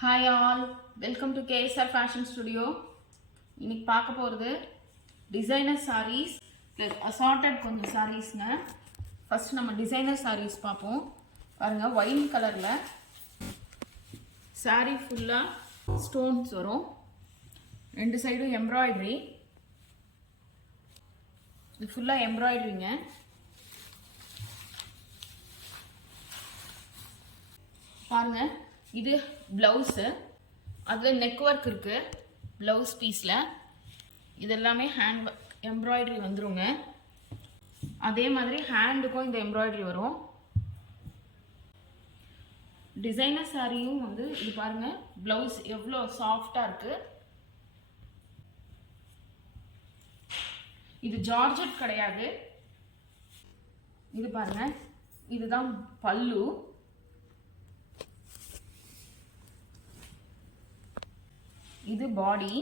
Hi all, welcome to KSR fashion studio. இன்னைக்கு பார்க்க போகிறது டிசைனர் சாரீஸ் ப்ளஸ் அசார்ட்டட் கொஞ்சம் சாரீஸ்ங்க. ஃபர்ஸ்ட் நம்ம டிசைனர் சாரீஸ் பார்ப்போம். பாருங்கள், ஒயின் கலரில் சாரீ ஃபுல்லாக ஸ்டோன்ஸ் வரும். ரெண்டு சைடும் எம்ப்ராய்டரி. இது ஃபுல்லாக எம்ப்ராய்டரிங்க. பாருங்கள், இது ப்ளவுஸு. அதில் நெக் ஒர்க் இருக்குது ப்ளவுஸ் பீஸில். இது எல்லாமே ஹேண்ட் எம்ப்ராய்டரி வந்துருங்க. அதே மாதிரி ஹேண்டுக்கும் இந்த எம்ப்ராய்டரி வரும். டிசைனர் சாரியும் வந்து இது பாருங்கள், ப்ளவுஸ் எவ்வளோ சாஃப்டாக இருக்குது. இது ஜார்ஜெட் கிடையாது. இது பாருங்கள், இதுதான் பல்லு. இது பாடி.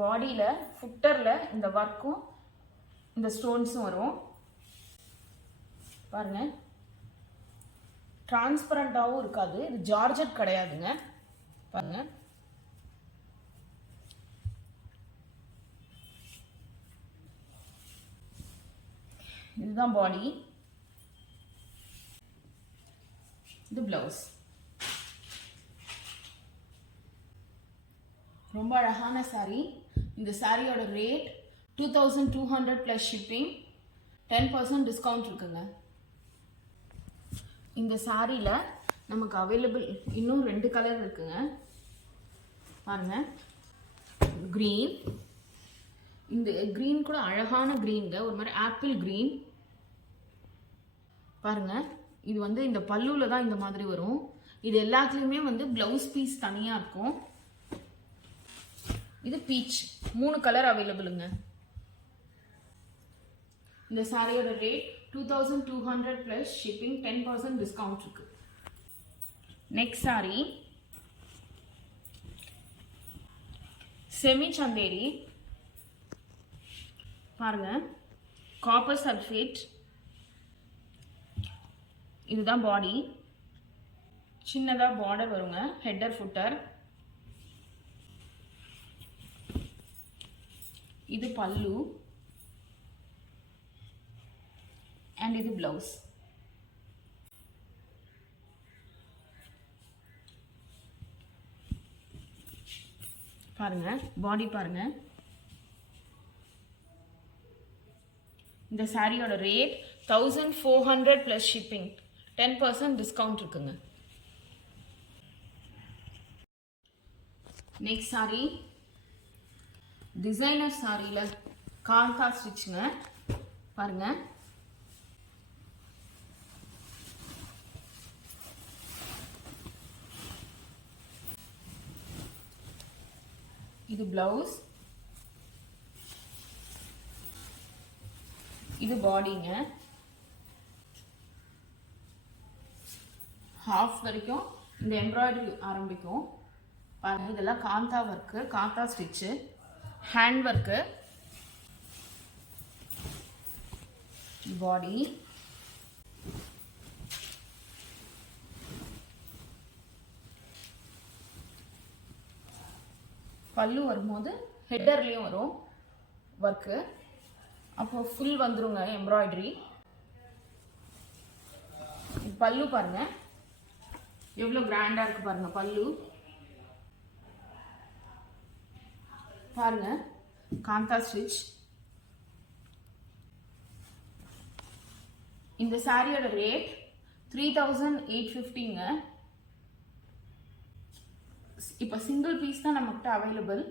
பாடியில் ஃபுட்டரில் இந்த ஒர்க்கும் இந்த ஸ்டோன்ஸும் வரும். பாருங்க, டிரான்ஸ்பரண்டாகவும் இருக்காது. இது ஜார்ஜெட் கிடையாதுங்க. பாருங்க, இதுதான் பாடி. இது பிளவுஸ். ரொம்ப அழகான சாரீ. இந்த சாரியோட ரேட் 2200 ப்ளஸ் ஷிப்பிங். 10% டிஸ்கவுண்ட் இருக்குங்க. இந்த சாரியில் நமக்கு அவைலபிள் இன்னும் 2 கலர் இருக்குங்க. பாருங்க, க்ரீன். இந்த க்ரீன் கூட அழகான க்ரீனுங்க, ஒரு மாதிரி ஆப்பிள் க்ரீன். பாருங்க, இது வந்து இந்த பல்லுவில் தான் இந்த மாதிரி வரும். இது எல்லாத்துலேயுமே வந்து ப்ளவுஸ் பீஸ் தனியாக இருக்கும். இது பீச். 3 கலர் அவைலபிளுங்க. இந்த சாரியோட ரேட் 2200 ப்ளஸ் ஷிப்பிங். 10% டிஸ்கவுண்ட் இருக்கு. Next sorry semi Chanderi. பாருங்க, காப்பர் சல்ஃபேட். இதுதான் பாடி. சின்னதாக பார்டர் வருங்க, ஹெட்டர் ஃபுட்டர். இது பல்லு அண்ட் இது பிளவுஸ். பாருங்க, பாடி பாருங்க. இந்த சாரியோட ரேட் 1400 ப்ளஸ் ஷிப்பிங். 10% டிஸ்கவுண்ட் இருக்குங்க. நெக்ஸ்ட் சாரி டிசைனர் சாரியில் காந்தா ஸ்டிச்சுங்க. பாருங்க, இது பிளவுஸ், இது பாடிங்க. ஹாஃப் வரைக்கும் இந்த எம்ப்ராய்டரி ஆரம்பிக்கும். பாருங்க, இதெல்லாம் kantha work, kantha stitch, hand work. Body, pallu வரும்போது ஹெட்டர்லேயும் வரும் ஒர்க்கு. அப்போ ஃபுல் வந்துருங்க எம்ப்ராய்டரி. பல்லு பாருங்க, எவ்வளோ கிராண்டாக இருக்கு பாருங்க பல்லு. பாருங்க, காந்தா ஸ்டிச். இந்த சாரியோட ரேட் 3850ங்க. இப்போ சிங்கிள் பீஸ் தான் நம்மகிட்ட அவைலபிள்.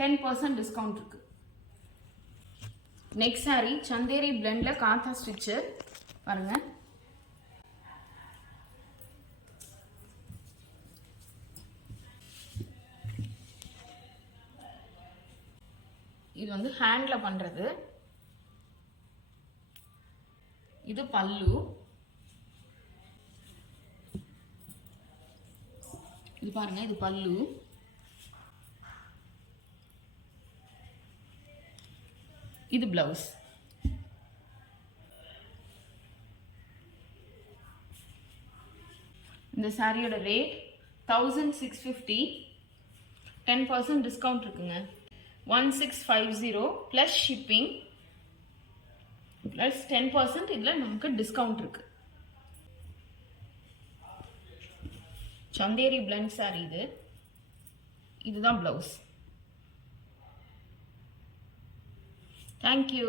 10% டிஸ்கவுண்ட் இருக்கு. நெக்ஸ்ட் சாரி சந்தேரி பிளெண்ட்ல காந்தா ஸ்டிச்சு. பாருங்க, இது வந்து ஹேண்ட்ல பண்றது. இது பல்லு. இது பாருங்க, இது பல்லு. இது பிளவுஸ். இந்த சாரியோட ரேட் 1650, 10% டிஸ்கவுண்ட் இருக்குங்க. 1650 ப்ளஸ் ஷிப்பிங் ப்ளஸ் 10% இதில் நமக்கு டிஸ்கவுண்ட் இருக்கு. சந்தேரி பிளண்ட் சாரி இதுதான் பிளவுஸ். தேங்க்யூ.